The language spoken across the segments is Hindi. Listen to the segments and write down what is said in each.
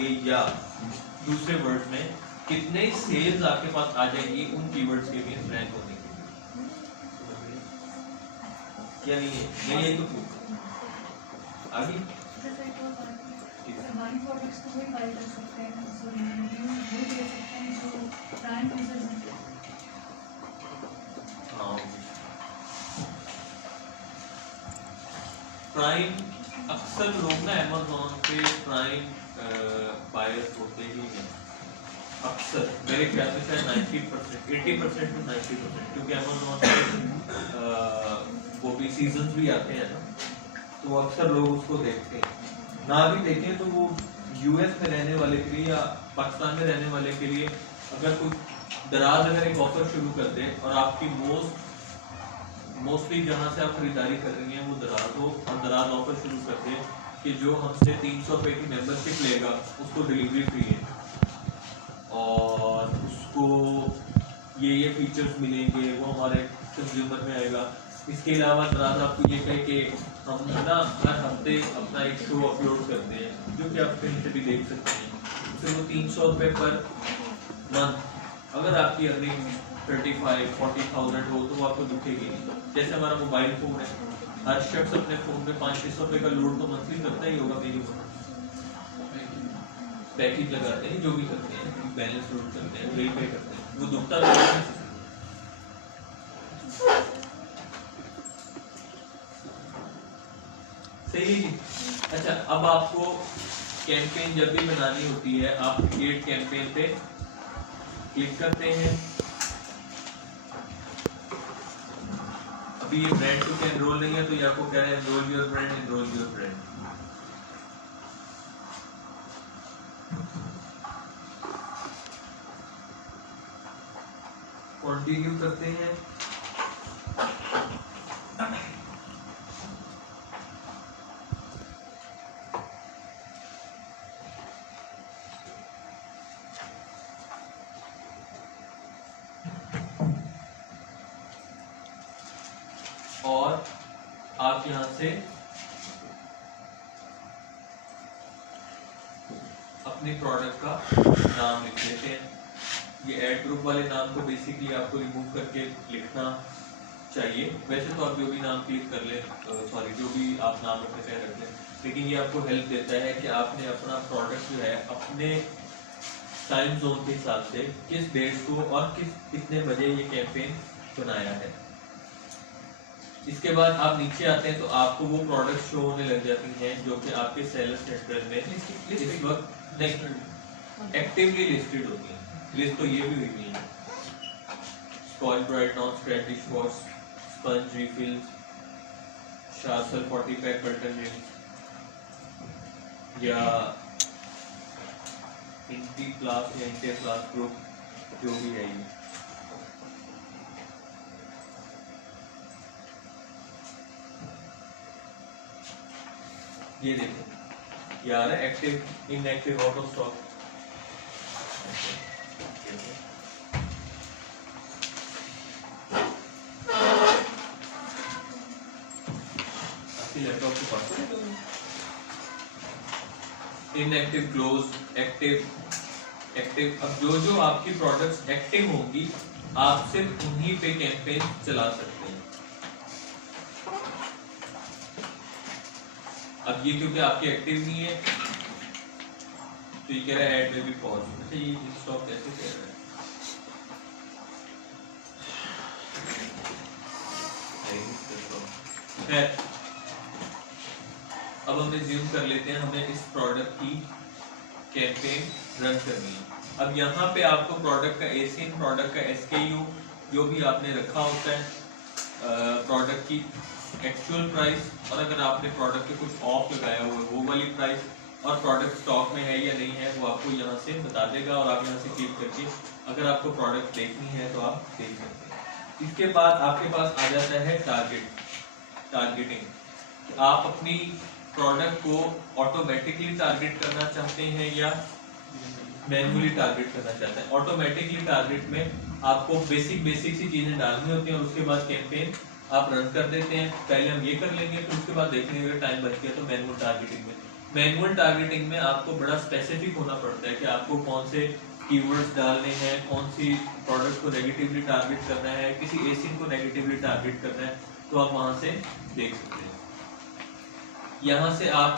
लिए या दूसरे वर्ड में कितने सेल्स आपके पास आ जाएंगी उन कीवर्ड्स के लिए रैंक होने के लिए, क्या नहीं है? यही तो आगे प्राइम अक्सर लोग ना अमेज़न पे प्राइम बायर्स होते ही हैं अक्सर, मेरे ख्याल से शायद 90%, 80% टू 90%, क्योंकि अमेज़न पे वो भी सीजन्स भी आते हैं ना, तो अक्सर लोग उसको देखते हैं। ना भी देखें तो वो यूएस में रहने वाले के लिए या पाकिस्तान में रहने वाले के लिए अगर कोई दराज अगर एक ऑफर शुरू कर दे और आपकी मोस्टली जहाँ से आप खरीदारी कर रही हैं वो दराज हो और दराज ऑफर शुरू कर दे कि जो हमसे 300 रुपये की मेंबरशिप लेगा उसको डिलीवरी फ्री है और उसको ये फीचर्स मिलेंगे, वो हमारे कंज्यूमर में आएगा। इसके अलावा दराज आपको ये कहे कि हम ना हर हफ्ते अपना एक शो अपलोड करते हैं जो कि आप कहीं से भी देख सकते हैं, फिर वो 300 रुपये पर मंथ, अगर आपकी अर्निंग 35-40,000 हो तो वो आपको दुखेगी नहीं। जैसे हमारा मोबाइल फोन है, हर शख्स अपने फोन में 500-600 रुपये का लोड तो मंथली करता ही होगा, मेरी पैकेज लगाते हैं जो भी करते हैं, बैलेंस लोड करते हैं, वेरीफाई करते हैं, वो दुखता है। सही है जी। अच्छा, अब आपको कैंपेन जब भी बनानी होती है आप क्रिएट कैंपेन पे क्लिक करते हैं। अभी ये ब्रांड टू एनरोल नहीं है तो ये आपको कह रहा है enrol your brand, enrol your brand. Continue करते हैं। और आप यहां से अपने प्रोडक्ट का नाम लिख लेते हैं। ये ऐड ग्रुप वाले नाम को बेसिकली आपको रिमूव करके लिखना चाहिए। वैसे तो आप जो भी नाम क्लिक कर ले, जो भी आप नाम रखना चाहे रख लें, लेकिन ये आपको हेल्प देता है कि आपने अपना प्रोडक्ट जो है अपने टाइम जोन के हिसाब से किस डेट को और कितने बजे ये कैंपेन बनाया है। इसके बाद आप नीचे आते हैं तो आपको वो प्रोडक्ट शो होने लग जाती हैं जो कि आपके सेलर सेंटर में इस वक्त एक्टिवली लिस्टेड होती हैं। लिस्ट तो ये भी हुई नहीं है। Spoil bright non scratch dish wash, sponge refills, शार्सल 40 पैक बल्टन रिंग या इंटी प्लास या इंटर प्लास ग्रुप जो भी है ये देखो यार active inactive out of stock. Laptop के पास इनएक्टिव, क्लोज, एक्टिव। अब जो आपकी प्रोडक्ट्स एक्टिव होंगी आप सिर्फ उन्हीं पे कैंपेन चला सकते हैं। अब ये क्योंकि आपके एक्टिव नहीं है तो ये कह रहा है ऐड में भी पॉज। अच्छा, ये स्टॉप कैसे कह रहा है? अब हम रिज्यूम कर लेते हैं, हमें इस प्रोडक्ट की कैंपेन रन करनी है। अब यहाँ पे आपको प्रोडक्ट का एसीएन, प्रोडक्ट का एसकेयू जो भी आपने रखा होता है, प्रोडक्ट की एक्चुअल प्राइस, और अगर आपने प्रोडक्ट के कुछ ऑफ लगाया हुआ है वो वाली प्राइस, और प्रोडक्ट स्टॉक में है या नहीं है वो आपको यहाँ से बता देगा। और आप यहाँ से क्लिक करके अगर आपको प्रोडक्ट देखनी है तो आप देख सकते हैं। इसके बाद आपके पास आ जाता है टारगेटिंग। आप अपनी प्रोडक्ट को ऑटोमेटिकली टारगेट करना चाहते हैं या मैन्युअली टारगेट करना चाहते हैं। ऑटोमेटिकली टारगेट में आपको बेसिक सी चीजें डालनी होती हैं और उसके बाद कैंपेन आप रन कर देते हैं। पहले हम ये कर लेंगे फिर उसके बाद देखेंगे अगर टाइम बच गया तो मैनुअल टारगेटिंग में मैनुअल टारगेटिंग में आपको बड़ा स्पेसिफिक होना पड़ता है कि आपको कौन से कीवर्ड्स डालने हैं, कौन सी प्रोडक्ट को नेगेटिवली टारगेट करना है, किसी एसिन को नेगेटिवली टारगेट करना है, तो आप वहां से देख सकते हैं। यहां से आप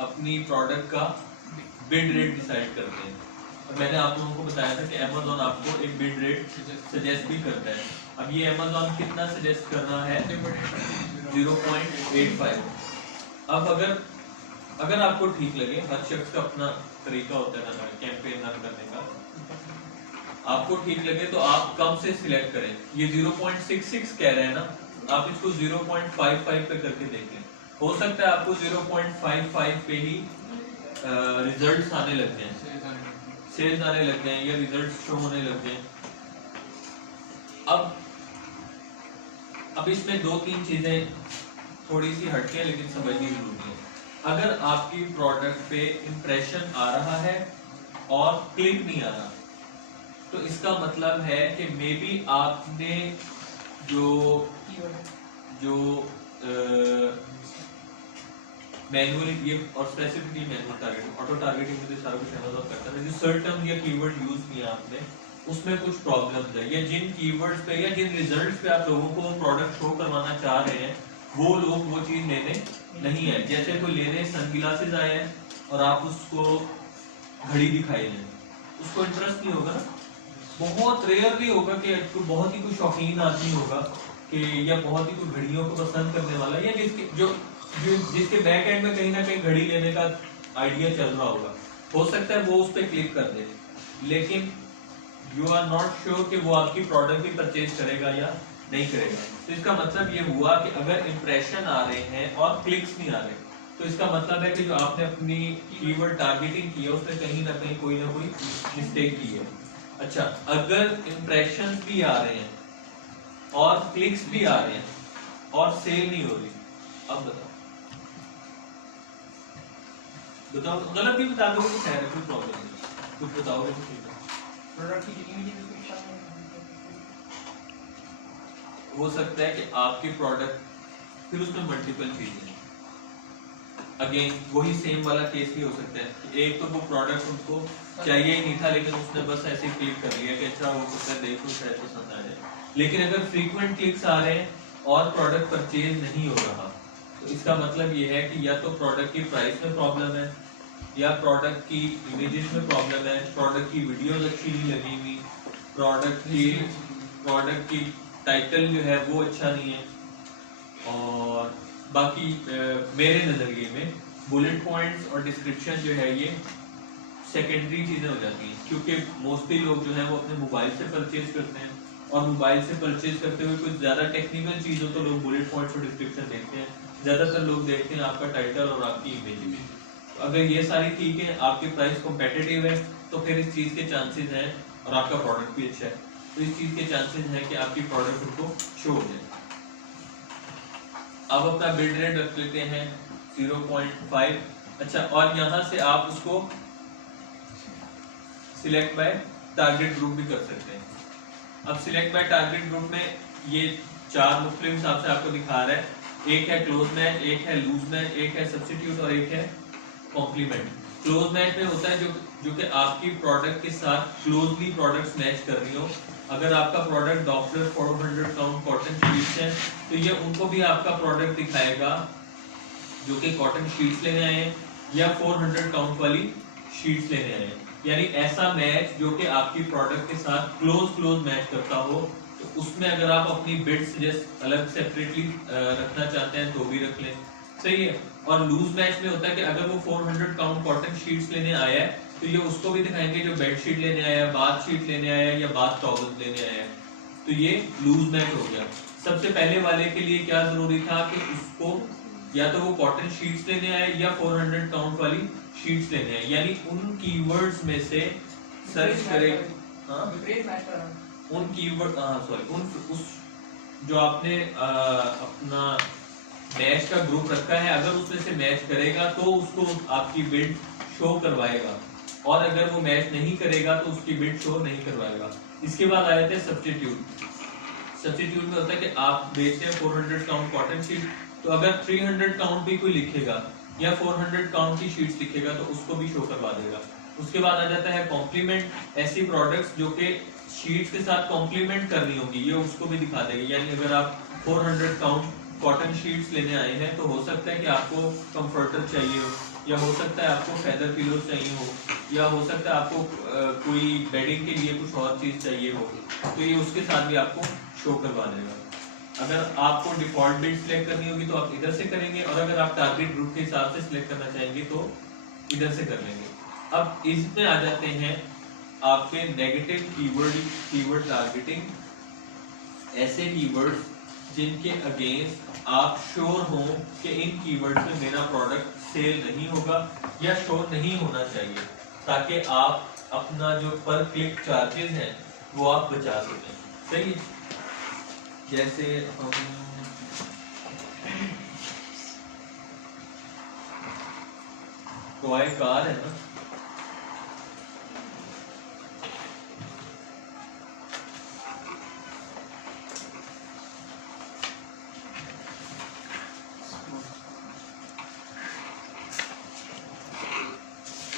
अपनी प्रोडक्ट का बिड रेट डिसाइड करते हैं। और मैंने आप लोगों को बताया था कि Amazon आपको एक बिड रेट सजेस्ट भी करता है। अब ये Amazon कितना सजेस्ट कर रहा है? 0.85। अब अगर आपको ठीक लगे, हर शख्स का अपना तरीका होता है ना कैंपेन रन करने का, आपको ठीक लगे तो आप कम से सिलेक्ट करें। ये 0.66 कह रहे हैं ना, आप इसको 0.55 पे करके देखें। हो सकता है आपको 0.55 पे ही रिजल्ट्स आने लग जाएं, सेल्स आने लग जाएं या रिजल्ट्स शो होने लग जाएं। अब इसमें 2-3 चीजें थोड़ी सी हटके हैं लेकिन समझनी जरूरी है। अगर आपकी प्रोडक्ट पे इंप्रेशन आ रहा है और क्लिक नहीं आ रहा, तो इसका मतलब है कि मे बी आपने जो मैनुअली ये और specifically manual targeting, auto targeting में तो सारा कुछ Amazon करता है, जो सर्च टर्म या कीवर्ड यूज किया आपने उसमें कुछ प्रॉब्लम्स है, या जिन कीवर्ड्स पे या जिन रिजल्ट्स पे आप लोगों को प्रोडक्ट शो करवाना चाह रहे हैं वो लोग वो चीज लेने नहीं है। जैसे कोई लेने सनग्लासेस आए हैं और आप उसको घड़ी दिखाई लें, उसको इंटरेस्ट नहीं होगा ना। बहुत रेयरली होगा कि बहुत ही कोई शौकीन आदमी होगा कि या बहुत ही कोई घड़ियों को पसंद करने वाला, या जिसके बैक एंड में कहीं ना कहीं घड़ी लेने का आइडिया चल रहा होगा, हो सकता है वो उस पर क्लिक कर दे, लेकिन यू आर नॉट श्योर कि वो आपकी प्रोडक्ट भी परचेज करेगा या नहीं करेगा। तो इसका मतलब ये हुआ कि अगर इंप्रेशन आ रहे हैं और क्लिक्स नहीं आ रहे, तो इसका मतलब है कि जो आपने अपनी कीवर्ड टारगेटिंग की है उसमें कहीं ना कोई मिस्टेक की है। अच्छा, अगर इंप्रेशन भी आ रहे हैं और क्लिक्स भी आ रहे हैं और सेल नहीं हो रही, अब बताओ गलत भी बता दो, खैर कोई प्रॉब्लम नहीं, कुछ बताओगे तो ठीक है। हो सकता है कि आपकी प्रोडक्ट फिर उसमें मल्टीपल चीजें, अगेन वही सेम वाला केस भी हो सकता है कि एक तो वो प्रोडक्ट उनको चाहिए ही नहीं था लेकिन उसने बस ऐसे ही क्लिक कर लिया कि अच्छा हो सकता है देखो शायद पसंद आ जाए। लेकिन अगर फ्रीक्वेंट क्लिक्स आ रहे हैं और प्रोडक्ट परचेज नहीं हो रहा, तो इसका मतलब ये है कि या तो प्रोडक्ट की प्राइस में प्रॉब्लम है, या प्रोडक्ट की इमेजेस में प्रॉब्लम है, प्रोडक्ट की वीडियोस अच्छी नहीं लगी हुई, प्रोडक्ट की टाइटल जो है वो अच्छा नहीं है, और बाकी मेरे नज़रिए में बुलेट पॉइंट्स और डिस्क्रिप्शन जो है ये सेकेंडरी चीज़ें हो जाती हैं, क्योंकि मोस्टली लोग जो है वो अपने मोबाइल से परचेज करते हैं, और मोबाइल से परचेज करते हुए कुछ ज़्यादा टेक्निकल चीज़ों तो लोग बुलेट पॉइंट्स और डिस्क्रिप्शन देखते हैं, ज़्यादातर लोग देखते हैं आपका टाइटल और आपकी इमेज। अगर ये सारी ठीक है, आपकी प्राइस कॉम्पिटिटिव है, तो फिर इस चीज़ के चांसेस हैं, और आपका प्रोडक्ट भी अच्छा है, तो इस चीज़ के चांसेस हैं कि आपकी प्रोडक्ट उनको शो हो जाए। अब अपना बिड रेट रख लेते हैं 0.5। अच्छा, और यहाँ से आप उसको सिलेक्ट बाय टारगेट ग्रुप भी कर सकते हैं। अब सिलेक्ट बाय टारगेट ग्रुप में ये 4 मुख्तलिफ हिसाब से आपको दिखा रहा है, एक है क्लोज मैच, एक है लूज मैच, एक है सब्स्टिट्यूट और एक है कॉम्प्लीमेंट। क्लोज मैच में होता है जो कि आपकी प्रोडक्ट के साथ क्लोजली प्रोडक्ट्स मैच कर रही हो। अगर आपका product doctor 400 count cotton sheets है, तो ये उनको भी आपका प्रोडक्ट दिखाएगा जो कि कॉटन शीट्स लेने आए हैं या 400 काउंट वाली शीट्स लेने आए हैं। यानी ऐसा मैच जो कि आपकी प्रोडक्ट के साथ क्लोज मैच करता हो, तो उसमें अगर आप अपनी बिड्स जस्ट अलग सेपरेटली रखना चाहते हैं तो भी रख लें, सही है। और लूज मैच में होता है कि अगर वो 400 काउंट कॉटन शीट्स लेने आया है, तो ये उसको भी दिखाएंगे जो बेड शीट लेने आया है, बाथ शीट लेने आया है या बाथ टॉवल लेने आया है, तो ये लूज मैच हो गया। सबसे पहले वाले के लिए क्या जरूरी था कि उसको या तो वो कॉटन शीट्स लेने आए या 400 काउंट वाली शीट्स लेने आए, यानी उन कीवर्ड्स में से सर्च करें। उन कीवर्ड उस जो आपने अपना मैच का ग्रुप रखा है, अगर उसमें से मैच करेगा तो उसको आपकी बिड शो करवाएगा, और अगर वो मैच नहीं करेगा तो उसकी बिड शो नहीं करवाएगा। इसके बाद आए थे सब्स्टिट्यूट। सब्स्टिट्यूट में होता है कि आप बेचते हैं 400 काउंट कॉटन शीट, तो अगर 300 काउंट भी कोई लिखेगा या 400 काउंट की शीट्स लिखेगा तो उसको भी शो करवा देगा। उसके बाद आ जाता है कॉम्प्लीमेंट, ऐसी प्रोडक्ट्स जो कि शीट्स के साथ कॉम्प्लीमेंट करनी होगी, ये उसको भी दिखा देगा। यानी अगर आप 400 काउंट कॉटन शीट्स लेने आए हैं तो हो सकता है कि आपको कंफर्टर चाहिए हो, या हो सकता है आपको फेदर पिलोज चाहिए हो, या हो सकता है आपको कोई बेडिंग के लिए कुछ और चीज़ चाहिए हो, तो ये उसके साथ भी आपको शो करवा देगा। अगर आपको डिफॉल्ट बिट सिलेक्ट करनी होगी तो आप इधर से करेंगे, और अगर आप टारगेट ग्रुप के हिसाब से सिलेक्ट करना चाहेंगे तो इधर से कर लेंगे। अब इसमें आ जाते हैं आपके नेगेटिव कीवर्ड टारगेटिंग, ऐसे कीवर्ड्स जिनके अगेंस्ट आप श्योर हो कि इन कीवर्ड्स में मेरा प्रोडक्ट सेल नहीं होगा या शो नहीं होना चाहिए, ताकि आप अपना जो पर क्लिक चार्जेस हैं वो आप बचा सकें। सही, जैसे हम टॉय कार है ना,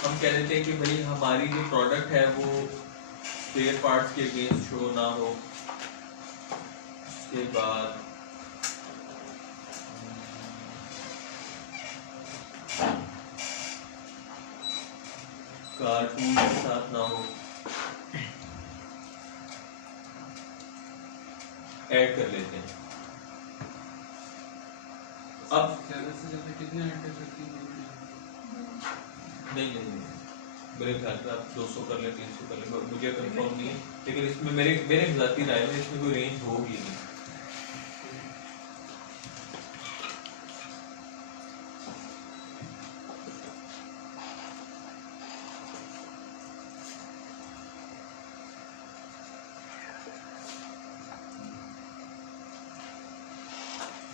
हम कह देते हैं कि भाई हमारी जो प्रोडक्ट है वो स्पेयर पार्ट्स के अगेंस्ट शो ना हो। उसके बाद कार्टून के साथ ना हो, ऐड कर लेते हैं। अब कितने ऐड कर सकते हैं? नहीं, मेरे ख्याल से आप 200 कर ले, 300 कर ले, मुझे कंफर्म नहीं है, लेकिन इसमें मेरे ज़ाती राय में इसमें कोई रेंज होगी नहीं।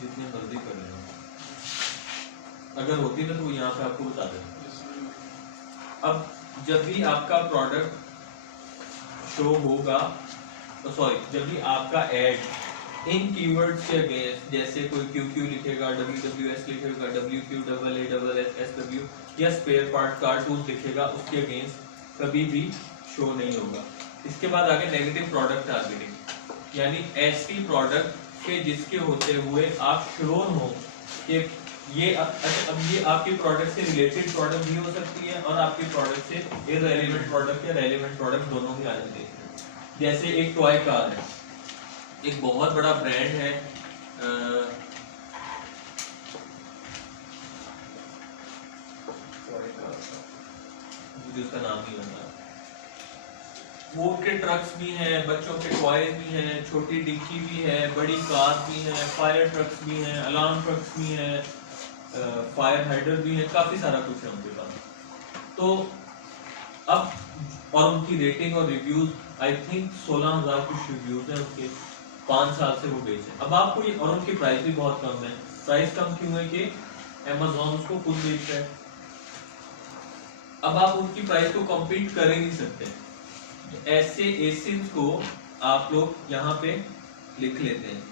जितने मर्जी कर लेना, अगर होती ना तो यहाँ पे आपको बता देना। अब जब भी आपका प्रोडक्ट शो होगा, सॉरी, जब भी आपका ऐड इन कीवर्ड्स के अगेंस्ट, जैसे कोई QQ लिखेगा, WWS लिखेगा, WQAASSW या स्पेयर पार्ट कार्टून लिखेगा, उसके अगेंस्ट कभी भी शो नहीं होगा। इसके बाद आगे नेगेटिव प्रोडक्ट टारगेटिंग, यानी ऐसी प्रोडक्ट के जिसके होते हुए आप श्योर हो कि ये अब ये आपकी प्रोडक्ट से रिलेटेड प्रोडक्ट भी हो सकती है और आपकी प्रोडक्ट से इररेलेवेंट प्रोडक्ट या रेलेवेंट प्रोडक्ट दोनों भी आ जाते हैं। जैसे एक टॉय कार है, एक बहुत बड़ा ब्रांड है, मुझे उसका नाम नहीं लग रहा। वो के ट्रक्स भी हैं, बच्चों के टॉयज भी हैं, छोटी डिक्की भी है, बड़ी कार भी है, फायर ट्रक्स भी हैं, अलार्म ट्रक्स भी हैं, फायर हाइडर भी है, काफी सारा कुछ है उनके पास। तो अब और उनकी रेटिंग और रिव्यूज, आई थिंक 16,000 कुछ रिव्यूज हैं उसके, 5 साल से वो बेचे। अब आपको ये, और उनकी प्राइस भी बहुत कम है। प्राइस कम क्यों है कि Amazon उसको खुद बेच रहा है। अब आप उनकी प्राइस को कम्पीट कर ही नहीं सकते। ऐसे एसिड्स को आप लोग यहाँ पे लिख लेते हैं।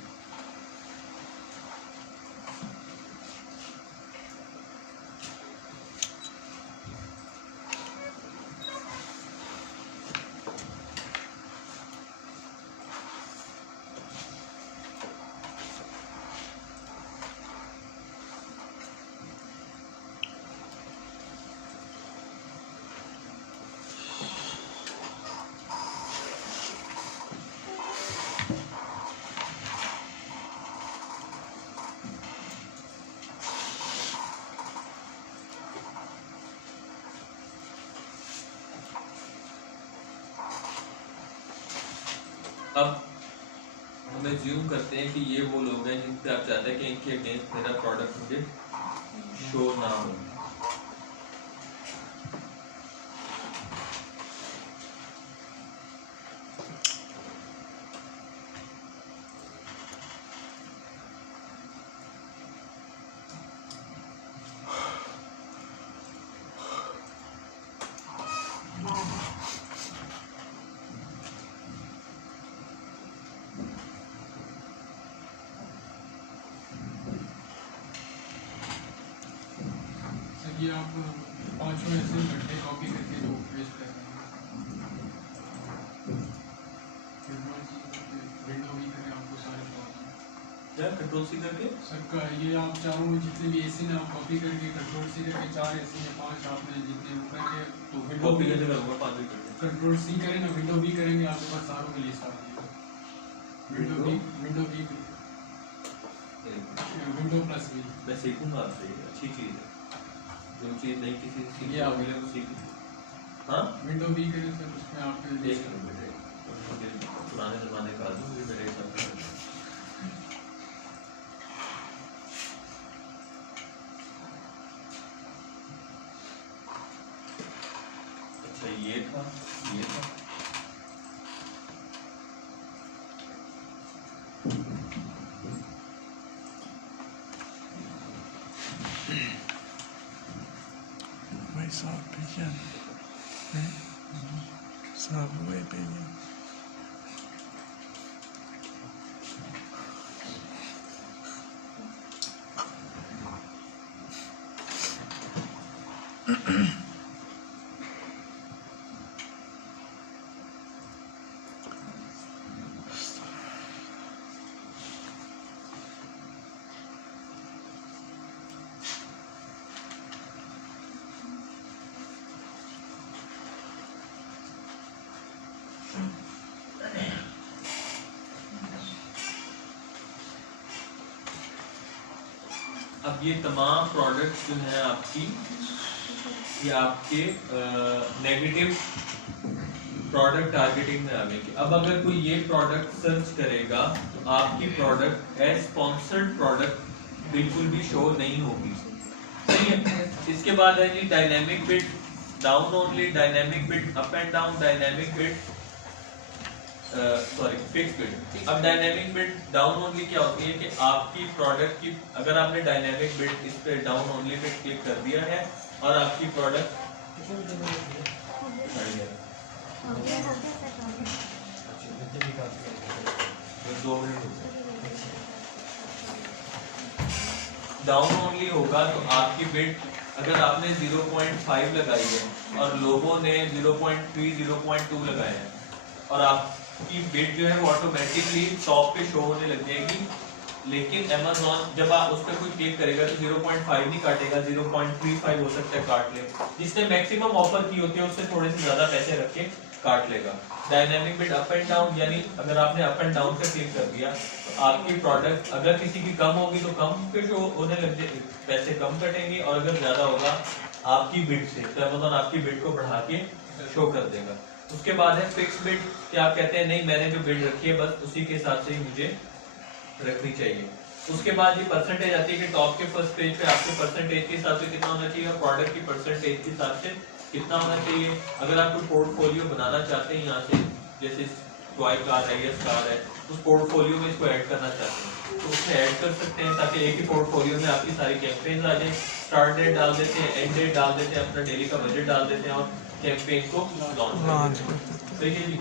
अब हम एज्यूम करते हैं कि ये वो लोग हैं जिन पे आप चाहते हैं कि इनके अगेंस्ट मेरा प्रोडक्ट मुझे शो ना हो। ये आप पांचों ऐसे घंटे कॉपी करके जो पेस्ट कर रहे हैं विंडो भी करें आपको सारे क्या कंट्रोल सी करके सबका ये आप चारों में जितने भी एसी ना आप कॉपी करके कंट्रोल सी करके 4 एसी या 5 आपने जितने वो करके तो विंडो कॉपी भी कैसे करूँगा 5 मिनट करके कंट्रोल सी करें ना विंडो भी करेंगे आपके पास सारों की लिस्ट आ जाएगी विंडो भी विंडो प्लस भी मैं सीखूंगा आपसे अच्छी चीज़ है जो चीज़ नहीं किसी से सीखने को मिले वो सीख हाँ विंडो भी करें सर उसमें आप देख लो बेटे पुराने ज़माने का आदमी भी मेरे हिसाब से अच्छा ये था May sabi yan. Sabi mo yan. अब ये तमाम प्रोडक्ट्स जो हैं आपकी ये आपके नेगेटिव प्रोडक्ट टारगेटिंग में आवेंगे। अब अगर कोई ये प्रोडक्ट सर्च करेगा तो आपकी प्रोडक्ट एज स्पॉन्सर्ड प्रोडक्ट बिल्कुल भी शो नहीं होगी, सही है। इसके बाद है जी dynamic bid down only, dynamic bid up and down, dynamic bid sorry fix bid. अब डायनेमिक बिड डाउन ओनली क्या होती है कि आपकी प्रोडक्ट की अगर आपने डायनेमिक बिड इस पे डाउन ओनली पे क्लिक कर दिया है और आपकी प्रोडक्ट डाउन ओनली होगा तो आपकी बिड अगर आपने 0.5 लगाई है और लोगों ने 0.3 0.2 लगाया है और आपकी बिड जो है वो ऑटोमेटिकली टॉप पे शो होने लग जाएगी, लेकिन Amazon जब आप उस पर कोई क्लिक करेगा तो 0.5 नहीं काटेगा, 0.35 हो सकता है काट ले। जिसने मैक्सिमम ऑफर की होती है उससे थोड़े से ज्यादा पैसे रख के काट लेगा। Dynamic bid up and down, यानी अगर आपने अप एंड डाउन पे क्लिक कर दिया तो आपकी प्रोडक्ट अगर किसी की कम होगी तो कम पे शो होने लग जाएगी, पैसे कम कटेंगे, और अगर ज्यादा होगा आपकी बिड से तो Amazon आपकी बिड को बढ़ा के शो कर देगा। उसके बाद है फिक्स बिड, कि आप कहते हैं नहीं मैंने जो बिड रखी है बस उसी के हिसाब से ही मुझे रखनी चाहिए। उसके बाद ये परसेंटेज आती है कि टॉप के फर्स्ट पेज पे आपके परसेंटेज के हिसाब से कितना होना चाहिए और प्रोडक्ट की परसेंटेज के हिसाब से कितना होना चाहिए। अगर आप कोई पोर्टफोलियो बनाना चाहते हैं यहाँ से, जैसे टॉय कार है या स्टार है, उस पोर्टफोलियो में इसको ऐड करना चाहते हैं तो उसमें ऐड कर सकते हैं, ताकि एक ही पोर्टफोलियो में आपकी सारी कैंपेन्स आ जाए। स्टार्ट डेट डाल देते हैं, एंड डेट डाल देते हैं, अपना डेली का बजट डाल देते हैं और कैंपेन को लॉन्च कर देते हैं। सही है जी।